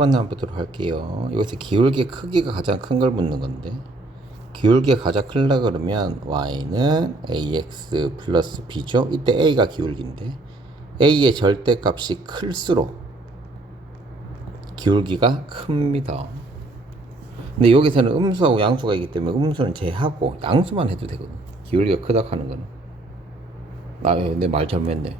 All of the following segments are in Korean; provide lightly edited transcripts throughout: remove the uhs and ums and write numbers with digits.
한번 보도록 할게요. 여기서 기울기 크기가 가장 큰 걸 묻는 건데, 기울기가 가장 크려 그러면 y는 ax 플러스 b죠. 이때 a가 기울기인데 a의 절대값이 클수록 기울기가 큽니다. 근데 여기서는 음수하고 양수가 있기 때문에 음수는 제하고 양수만 해도 되거든. 기울기가 크다 하는 거는. 내 말 잘못했네.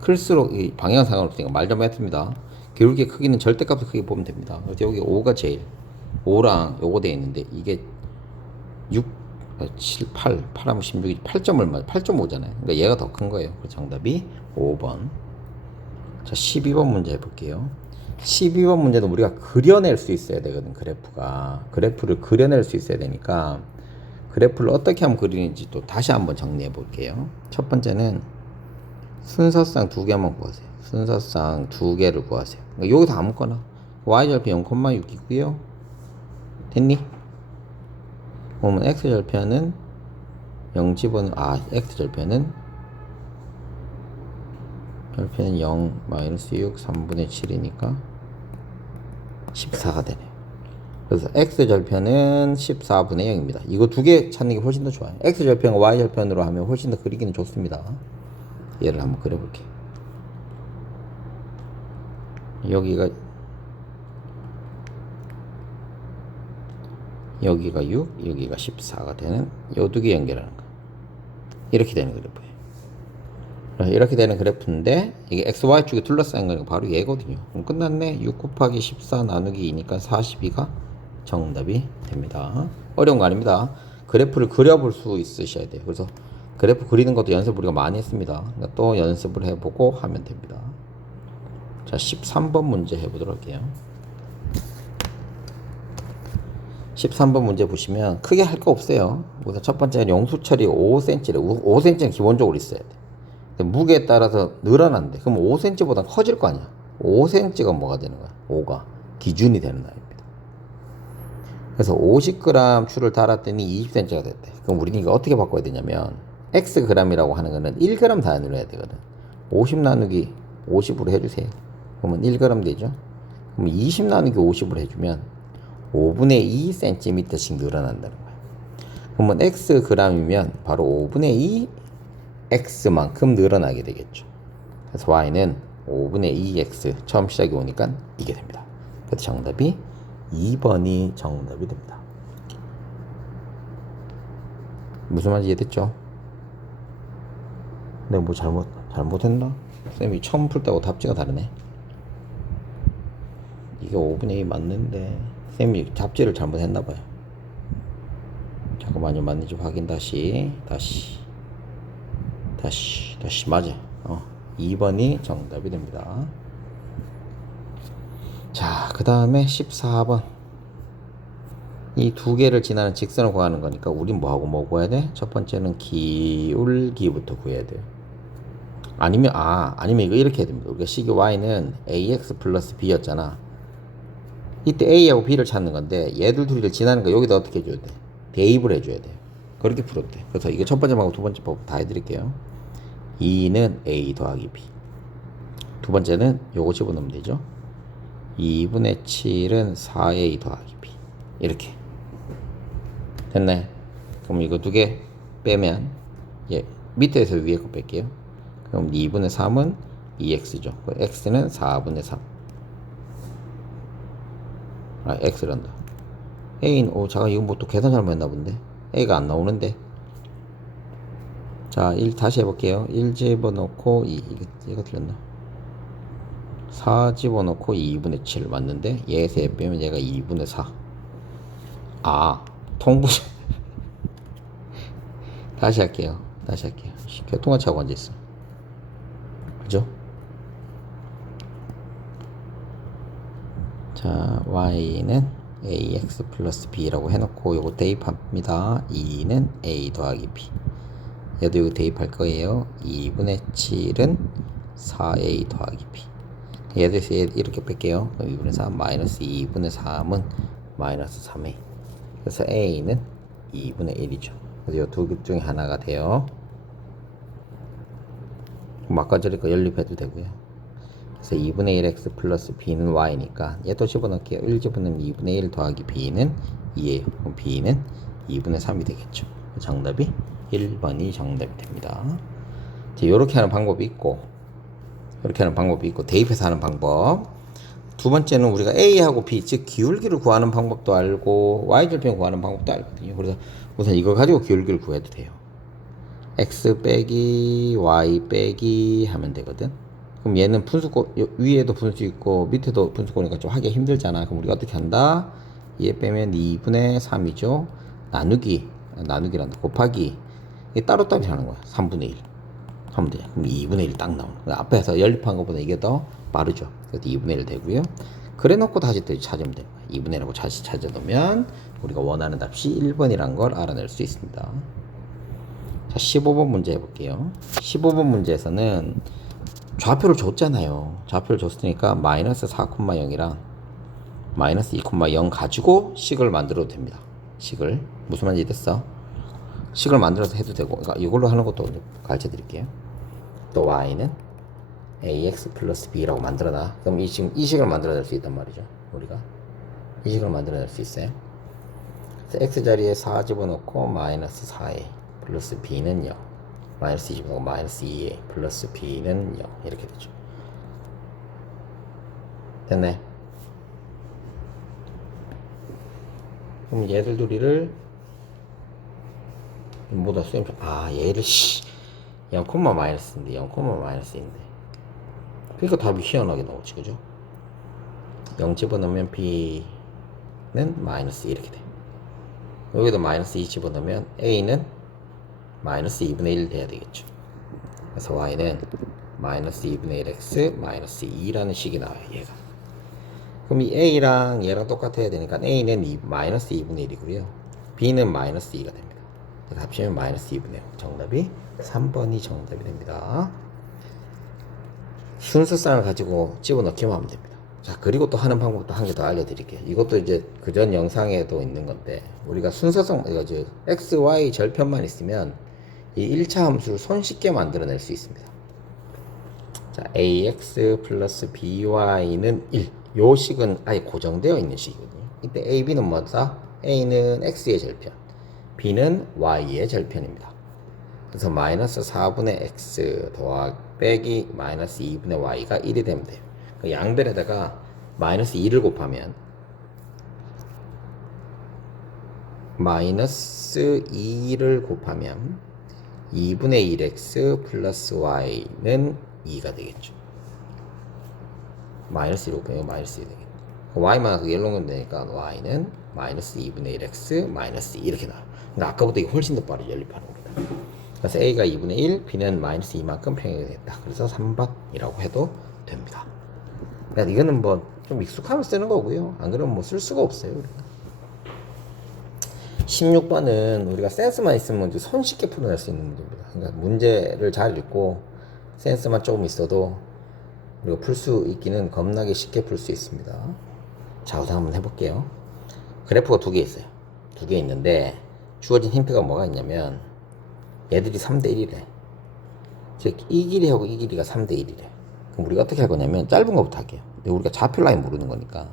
클수록 이 방향 상관없으니까 말 잘못했습니다. 기울기의 크기는 절대값의 크기 보면 됩니다. 그래서 여기 5가 제일 5랑 요거 돼 있는데 이게 6, 7, 8, 8하면 16이 8점 얼마? 8.5잖아요. 그러니까 얘가 더 큰 거예요. 그래서 정답이 5번. 자, 12번 문제 해볼게요. 12번 문제는 우리가 그려낼 수 있어야 되거든. 그래프를 그려낼 수 있어야 되니까 그래프를 어떻게 하면 그리는지 또 다시 한번 정리해 볼게요. 첫 번째는 순서상 두 개만 구하세요. 순서상 두 개를 구하세요. 그러니까 여기서 아무거나 y절편 0,6이고요. 됐니? 그러면 x절편은 0 집어넣으면 x절편은 0 마이너스 6 3분의 7이니까 14가 되네요. 그래서 x절편은 14분의 0입니다. 이거 두 개 찾는 게 훨씬 더 좋아요. x절편과 y절편으로 하면 훨씬 더 그리기는 좋습니다. 얘를 한번 그려볼게요. 여기가 6, 여기가 14가 되는 요 두 개 연결하는 거. 이렇게 되는 그래프예요. 이렇게 되는 그래프인데 이게 XY축이 둘러싸인 거니까 바로 얘거든요. 그럼 끝났네. 6 곱하기 14 나누기 2니까 42가 정답이 됩니다. 어려운 거 아닙니다. 그래프를 그려볼 수 있으셔야 돼요. 그래서 그래프 그리는 것도 연습 우리가 많이 했습니다. 그러니까 또 연습을 해보고 하면 됩니다. 자, 13번 문제 해보도록 할게요. 13번 문제 보시면 크게 할 거 없어요. 우선 첫 번째는 용수철이 5cm래. 5cm는 기본적으로 있어야 돼. 무게에 따라서 늘어난대. 그럼 5cm보다 커질 거 아니야. 5cm가 뭐가 되는 거야? 5가 기준이 되는 아입니다. 그래서 50g 추를 달았더니 20cm가 됐대. 그럼 우리는 이거 어떻게 바꿔야 되냐면 xg이라고 하는 거는 1g 단위로 해야 되거든. 50 나누기 50으로 해주세요. 그러면 1g 되죠. 그럼 20 나누기 50으로 해주면 5분의 2 cm씩 늘어난다는 거야. 그러면 xg이면 바로 5분의 2 x만큼 늘어나게 되겠죠. 그래서 y는 5분의 2x 처음 시작이 오니까 이게 됩니다. 그래서 정답이 2번이 정답이 됩니다. 무슨 말인지 이해됐죠? 내가 뭐 잘못했나? 쌤이 처음 풀 때하고 답지가 다르네. 이게 5분의 2 맞는데 쌤이 답지를 잘못했나봐요. 잠깐만요. 맞는지 확인 다시 맞아. 2번이 정답이 됩니다. 자, 그 다음에 14번. 이 두 개를 지나는 직선을 구하는 거니까 우린 뭐 구해야 돼? 첫 번째는 기울기부터 구해야 돼요. 아니면 이거 이렇게 해야 됩니다. 우리가 식이 y는 ax 플러스 b였잖아. 이때 a하고 b를 찾는 건데 얘들 둘이를 지나는 거 여기다 어떻게 해줘야 돼? 대입을 해줘야 돼요. 그렇게 풀었대. 그래서 이게 첫 번째 방법, 두 번째 방법 다 해드릴게요. 2는 a 더하기 b. 두 번째는 요거 집어넣으면 되죠. 2분의 7은 4a 더하기 b. 이렇게 됐네. 그럼 이거 두 개 빼면 밑에서 위에 거 뺄게요. 그럼 2분의 3은 2x죠. x는 4분의 3. x란다. a는 잠깐 이거 뭐 또 계산 잘못했나 본데. a가 안 나오는데. 자, 1 다시 해볼게요. 1 집어넣고 2. 이거 틀렸나? 4 집어넣고 2분의 7 맞는데 얘 3 빼면 얘가 2분의 4. 통분해. 다시 할게요. 교통화차고 앉아있어. 그죠? 자, y는 ax 플러스 b라고 해놓고 요거 대입합니다. 2는 a 더하기 b. 얘도 이거 대입할 거예요. 2분의 7은 4a 더하기 b. 얘도 이렇게 뺄게요. 그럼 2분의 3 마이너스 2분의 3은 마이너스 3a. 그래서 a는 2분의 1이죠. 그래서 이 두 개 중에 하나가 돼요. 아까 저리 거 연립해도 되고요. 그래서 2분의 1x 플러스 b는 y니까 얘도 집어넣을게요. 1 집어넣으면 2분의 1 더하기 b는 2예요. 그럼 b는 2분의 3이 되겠죠. 정답이 1번이 정답이 됩니다. 이렇게 하는 방법이 있고, 이렇게 하는 방법이 있고, 대입해서 하는 방법. 두 번째는 우리가 A하고 B, 즉 기울기를 구하는 방법도 알고 Y절편 구하는 방법도 알거든요. 그래서 우선 이거 가지고 기울기를 구해도 돼요. X 빼기 Y 빼기 하면 되거든. 그럼 얘는 분수꼴, 위에도 분수 있고 밑에도 분수꼴이니까 좀 하기 힘들잖아. 그럼 우리가 어떻게 한다? 얘 빼면 2분의 3이죠. 나누기란다. 곱하기. 이게 따로따로 하는 거야. 3분의 1 하면 돼. 그럼 2분의 1 딱 나오는 거야. 앞에서 연립한 것보다 이게 더 빠르죠. 그래서 2분의 1 되고요. 그래 놓고 다시 또 찾으면 돼요. 2분의 1하고 다시 찾아놓으면 우리가 원하는 답이 1번이란 걸 알아낼 수 있습니다. 자, 15번 문제 해볼게요. 15번 문제에서는 좌표를 줬잖아요. 좌표를 줬으니까 마이너스 4,0이랑 마이너스 2,0 가지고 식을 만들어도 됩니다. 식을. 무슨 말인지 됐어? 식을 만들어서 해도 되고, 그러니까 이걸로 하는 것도 가르쳐 드릴게요. 또 y는 ax 플러스 b라고 만들어놔. 그럼 지금 이 식을 만들어낼 수 있단 말이죠. 우리가 이 식을 만들어낼 수 있어요. 그래서 x 자리에 4 집어넣고 마이너스 4a 플러스 b는 0, 마이너스 2 집어넣고 마이너스 2a 플러스 b는 0 이렇게 되죠. 됐네. 그럼 얘들 둘이를 뭐다 쌤? 얘를 0, 마이너스인데 0, 마이너스인데 그러니까 답이 희한하게 나오지, 그죠? 0 집어넣으면 b는 마이너스 이렇게 돼. 여기도 마이너스 2 집어넣으면 a는 마이너스 2분의 1 돼야 되겠죠. 그래서 y는 마이너스 2분의 1x 마이너스 2라는 식이 나와요. 얘가. 그럼 이 a랑 얘랑 똑같아야 되니까 a는 마이너스 2분의 1이고요. b는 마이너스 2가 됩니다. 합치면 마이너스 2분의 1. 정답이 3번이 정답이 됩니다. 순서쌍을 가지고 집어넣기만 하면 됩니다. 자, 그리고 또 하는 방법도 한 개 더 알려드릴게요. 이것도 이제 그전 영상에도 있는 건데, 우리가 순서성, 이거 x, y 절편만 있으면 이 1차 함수를 손쉽게 만들어낼 수 있습니다. 자, ax 플러스 by는 1. 요 식은 아예 고정되어 있는 식이거든요. 이때 a, b는 뭐다? a는 x의 절편, b는 y의 절편입니다. 그래서 마이너스 4분의 x 빼기 마이너스 2분의 y가 1이 되면 돼요. 그 양변에다가 마이너스 2를 곱하면 마이너스 2를 곱하면 2분의 1x 플러스 y는 2가 되겠죠. 마이너스 1을 곱하면 마이너스 2 되겠죠. y만 그 열로 넣으면 되니까 y는 마이너스 2분의 1x 마이너스 2 이렇게 나와요. 근데 아까보다 이게 훨씬 더 빠르게 연립하는 겁니다. 그래서 a가 2분의 1, b는 마이너스 2만큼 평행이 됐다. 그래서 3번이라고 해도 됩니다. 그러니까 이거는 뭐 좀 익숙하면 쓰는 거고요. 안 그러면 뭐 쓸 수가 없어요. 우리가. 16번은 우리가 센스만 있으면 손쉽게 풀어낼 수 있는 문제입니다. 그러니까 문제를 잘 읽고 센스만 조금 있어도 우리가 풀 수 있기는 겁나게 쉽게 풀 수 있습니다. 자, 우선 한번 해볼게요. 그래프가 두 개 있어요. 두 개 있는데 주어진 힌트가 뭐가 있냐면 얘들이 3대1이래. 즉 이 길이하고 이 길이가 3대1이래. 그럼 우리가 어떻게 할 거냐면 짧은 거부터 할게요. 근데 우리가 좌표 라인 모르는 거니까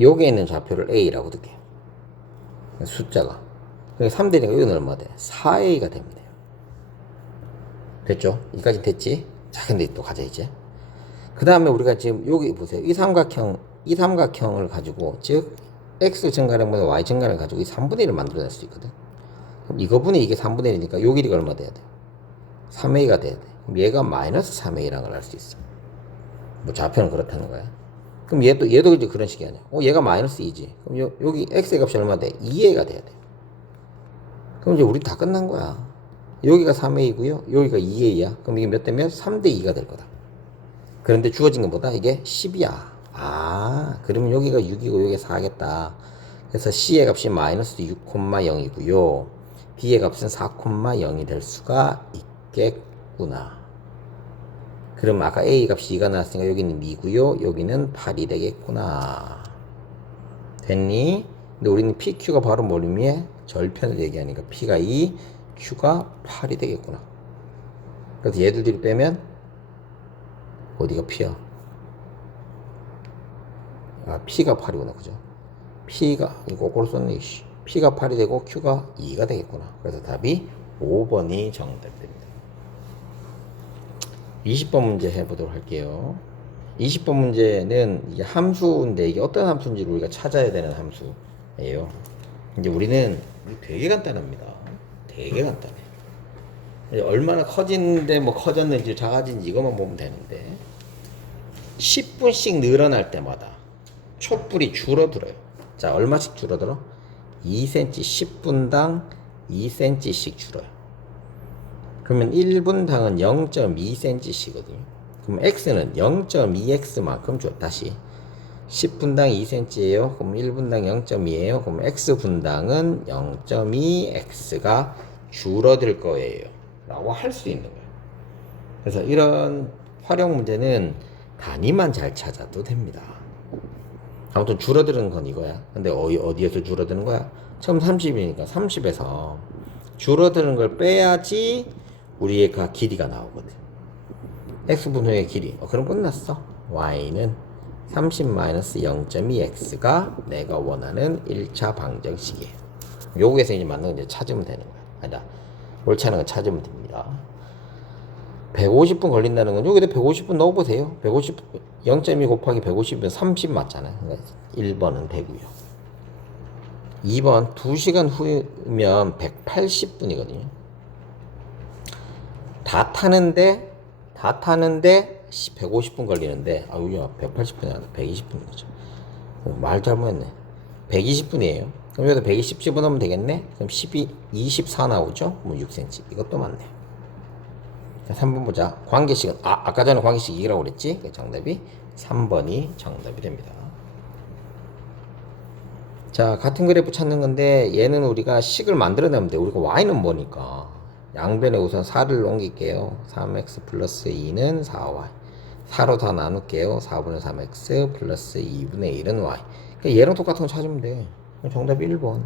여기에 있는 좌표를 a라고 둘게요. 숫자가 3대니까 여기는 얼마 돼? 4a가 됩니다. 됐죠? 여기까지 됐지? 자, 근데 또 가자 이제. 그 다음에 우리가 지금 여기 보세요. 이 삼각형을 가지고, 즉 x 증가량분의 y 증가량을 가지고 이 3분의 1을 만들어낼 수 있거든. 그럼 이거분이 이게 3분의 1이니까 요 길이가 얼마 돼야 돼? 3a가 돼야 돼. 그럼 얘가 마이너스 3a라는 걸 알 수 있어. 뭐 좌표는 그렇다는 거야. 그럼 얘도 이제 그런 식이 아니야. 얘가 마이너스 2지. 그럼 여기 x의 값이 얼마 돼? 2a가 돼야 돼. 그럼 이제 우리 다 끝난 거야. 여기가 3a고요. 여기가 2a야. 그럼 이게 몇 대면 3대 2가 될 거다. 그런데 주어진 것보다 이게 10이야. 그러면 여기가 6이고 여기가 4겠다. 그래서 c의 값이 마이너스 6,0이고요. b의 값은 4,0이 될 수가 있겠구나. 그럼 아까 a 값이 2가 나왔으니까 여기는 2고요. 여기는 8이 되겠구나. 됐니? 근데 우리는 PQ가 바로 뭘 의미해? 절편을 얘기하니까 P가 2, q가 8이 되겠구나. 그래서 얘들끼리 빼면 어디가 p야? 아, p가 8이구나. 그죠? p가 이거 거꾸로 썼네. p가 8이 되고 q가 2가 되겠구나. 그래서 답이 5번이 정답됩니다. 20번 문제 해보도록 할게요. 20번 문제는 이게 함수인데 이게 어떤 함수인지 우리가 찾아야 되는 함수예요. 이제 우리는 되게 간단합니다. 되게 간단해. 얼마나 커지는데 뭐 커졌는지 작아진지 이것만 보면 되는데 10분씩 늘어날 때마다 촛불이 줄어들어요. 자, 얼마씩 줄어들어? 2cm 10분당 2cm씩 줄어요. 그러면 1분당은 0.2cm씩이거든요. 그럼 x는 0.2x만큼 줘. 다시 10분당 2cm예요. 그럼 1분당 0.2예요. 그럼 x분당은 0.2x가 줄어들 거예요. 라고 할 수 있는 거예요. 그래서 이런 활용 문제는 단위만 잘 찾아도 됩니다. 아무튼 줄어드는 건 이거야. 근데 어디에서 줄어드는 거야? 처음 30이니까 30에서 줄어드는 걸 빼야지 우리의 그 길이가 나오거든. x분호의 길이. 그럼 끝났어. y는 30-0.2x가 내가 원하는 1차 방정식이에요. 요거에서 이제 맞는 거 이제 찾으면 되는 거야. 아니다. 옳지 않은 거 찾으면 됩니다. 150분 걸린다는 건 여기다 150분 넣어보세요. 0.2 곱하기 150이면 30 맞잖아요. 그러니까 1번은 되고요. 2번 2시간 후면 180분이거든요. 다 타는데 150분 걸리는데 아우야 180분이 아니라 120분이죠. 말 잘못했네. 120분이에요. 그럼 여기다 120 집어넣으면 되겠네. 그럼 24 나오죠. 뭐 6cm. 이것도 맞네. 자, 3번 보자. 관계식은 아까 전에 관계식 2라고 그랬지. 정답이 3번이 정답이 됩니다. 자, 같은 그래프 찾는 건데 얘는 우리가 식을 만들어내면 돼. 우리가 y는 뭐니까 양변에 우선 4를 옮길게요. 3x 플러스 2는 4y. 4로 다 나눌게요. 4분의 3x 플러스 2분의 1은 y. 그러니까 얘랑 똑같은 거 찾으면 돼. 정답이 1번.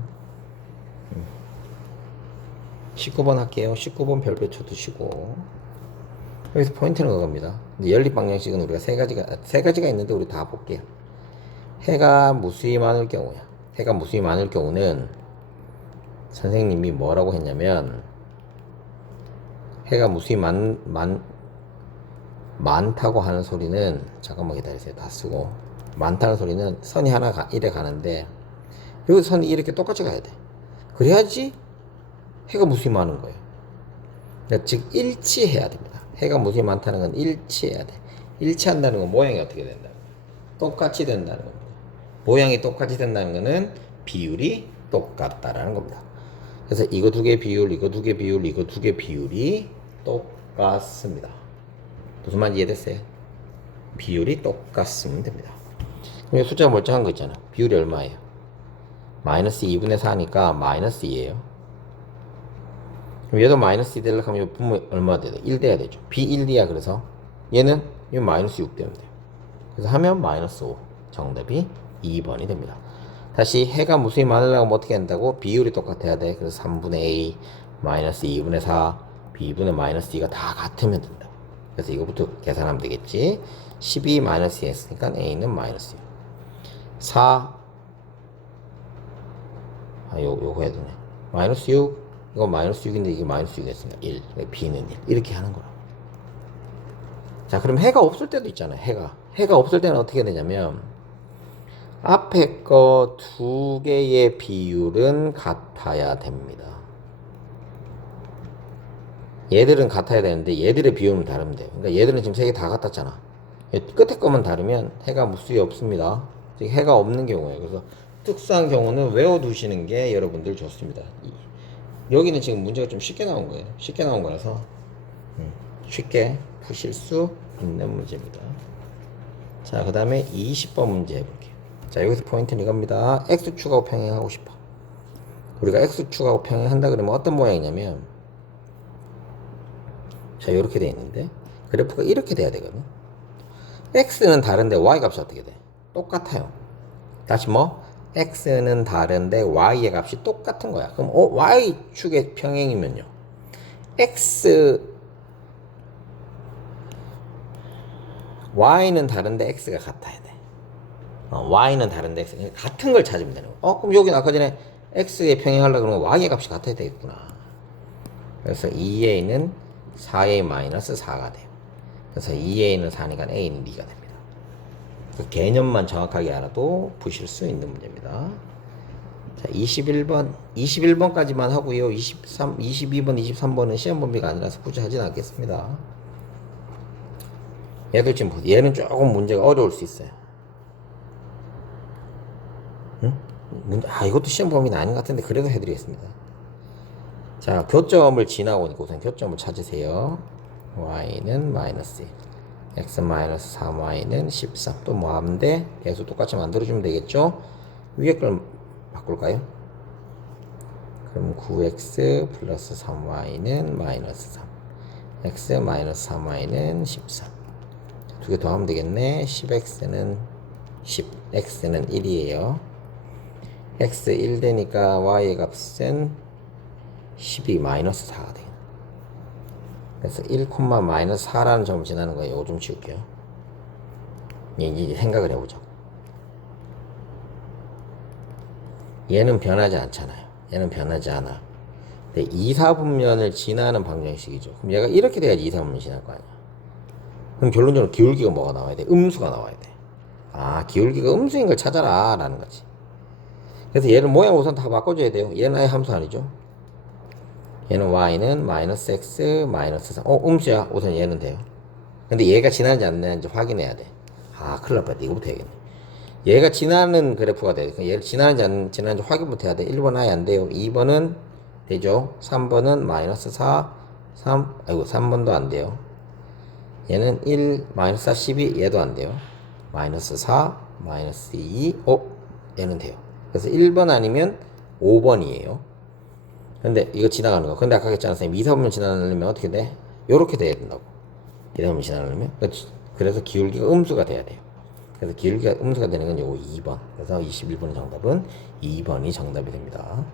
19번 할게요. 19번 별표 쳐두시고. 여기서 포인트는 그겁니다. 연립 방정식은 우리가 세 가지가 있는데 우리 다 볼게요. 해가 무수히 많을 경우야. 해가 무수히 많을 경우는 선생님이 뭐라고 했냐면 해가 무수히 많다고 하는 소리는 잠깐만 기다리세요. 다 쓰고 많다는 소리는 선이 하나 이래 가는데 여기 선이 이렇게 똑같이 가야 돼. 그래야지 해가 무수히 많은 거예요. 그러니까 즉 일치해야 됩니다. 해가 무수히 많다는 건 일치해야 돼. 일치한다는 건 모양이 어떻게 된다? 똑같이 된다는 겁니다. 모양이 똑같이 된다는 거는 비율이 똑같다라는 겁니다. 그래서 이거 두 개 비율, 이거 두 개 비율, 이거 두 개 비율이 똑같습니다. 무슨 말인지 이해됐어요? 비율이 똑같으면 됩니다. 그럼 숫자가 멀쩡한 거 있잖아. 비율이 얼마예요? 마이너스 2분의 4니까 마이너스 2예요. 그럼 얘도 마이너스 2 되려고 하면 분모 얼마 돼야 돼? 1 돼야 되죠. B1이야. 그래서 얘는 이 마이너스 6 되면 돼요. 그래서 하면 마이너스 5. 정답이 2번이 됩니다. 다시 해가 무수히 많으려면 어떻게 한다고? 비율이 똑같아야 돼. 그래서 3분의 A 마이너스 2분의 4 B분의 마이너스 2가 다 같으면 된다. 그래서 이거부터 계산하면 되겠지. 12 마이너스 2 했으니까 A는 마이너스 2. 4 요거 해야 되네. 마이너스 6 이거 마이너스 6인데 이게 마이너스 6 했으니까 1 B는 1 이렇게 하는 거라. 자, 그럼 해가 없을 때도 있잖아요. 해가 없을 때는 어떻게 되냐면 앞에 거 두 개의 비율은 같아야 됩니다. 얘들은 같아야 되는데 얘들의 비율은 다르면 돼요. 그러니까 얘들은 지금 세 개 다 같았잖아. 끝에 거만 다르면 해가 무수히 없습니다. 즉 해가 없는 경우예요. 그래서 특수한 경우는 외워두시는 게 여러분들 좋습니다. 여기는 지금 문제가 좀 쉽게 나온 거예요. 쉽게 나온 거라서 쉽게 푸실 수 있는 문제입니다. 자, 그 다음에 20번 문제 해볼게요. 자, 여기서 포인트는 이겁니다. x축하고 평행하고 싶어. 우리가 x축하고 평행한다 그러면 어떤 모양이냐면 자, 이렇게 돼 있는데 그래프가 이렇게 돼야 되거든. x는 다른데 y 값이 어떻게 돼? 똑같아요. 다시 뭐? x는 다른데 y의 값이 똑같은 거야. 그럼 y축의 평행이면요 x y는 다른데 x가 같아야 돼. y는 다른데 x 같은 걸 찾으면 되는 거. 그럼 여기 아까 전에 x에 평행하려고 그러면 y의 값이 같아야 되겠구나. 그래서 2a는 4a 마이너스 4가 돼요. 그래서 2a는 4니까 a는 2가 됩니다. 그 개념만 정확하게 알아도 푸실 수 있는 문제입니다. 자, 21번까지만 하고요. 22번, 23번은 시험 범위가 아니라서 굳이 하진 않겠습니다. 얘들 지금 보세요. 얘는 조금 문제가 어려울 수 있어요. 응? 이것도 시험 범위는 아닌 것 같은데 그래도 해드리겠습니다. 자, 교점을 지나고 오니까 우선 교점을 찾으세요. y는 마이너스 1, x 마이너스 3y는 13. 또 뭐 하면 돼? 계속 똑같이 만들어주면 되겠죠? 위에 걸 바꿀까요? 그럼 9x 플러스 3y는 마이너스 3, x 마이너스 3y는 13. 두 개 더 하면 되겠네. 10x는 10, x는 1이에요. x 1 되니까 y의 값은 12 마이너스 4가 돼요. 그래서 1, 마이너스 4라는 점을 지나는 거예요. 이거 좀 지울게요. 이제 생각을 해보죠. 얘는 변하지 않잖아요. 얘는 변하지 않아. 근데 2, 4분면을 지나는 방정식이죠. 그럼 얘가 이렇게 돼야지 2, 4분면 지날 거 아니야. 그럼 결론적으로 기울기가 뭐가 나와야 돼? 음수가 나와야 돼. 기울기가 음수인 걸 찾아라 라는 거지. 그래서 얘를 모양 우선 다 바꿔줘야 돼요. 얘는 아예 함수 아니죠. 얘는 y는 마이너스 x 마이너스 3. 음수야. 우선 얘는 돼요. 근데 얘가 지나는지 안 지나는지 확인해야 돼. 큰일 날 뻔했다. 이거부터 해야겠네. 얘가 지나는 그래프가 돼. 얘를 지나는지 안 지나는지 확인부터 해야 돼. 1번 아예 안 돼요. 2번은 되죠. 3번은 마이너스 4, 3번도 안 돼요. 얘는 1, 마이너스 4, 12, 얘도 안 돼요. 마이너스 4, 마이너스 2, 얘는 돼요. 그래서 1번 아니면 5번이에요. 근데 이거 지나가는 거. 근데 아까 했잖아요. 2, 4분면 지나가려면 어떻게 돼? 요렇게 돼야 된다고. 2, 4분면 지나가려면. 그래서 기울기가 음수가 돼야 돼요. 그래서 기울기가 음수가 되는 건 요거 2번. 그래서 21번의 정답은 2번이 정답이 됩니다.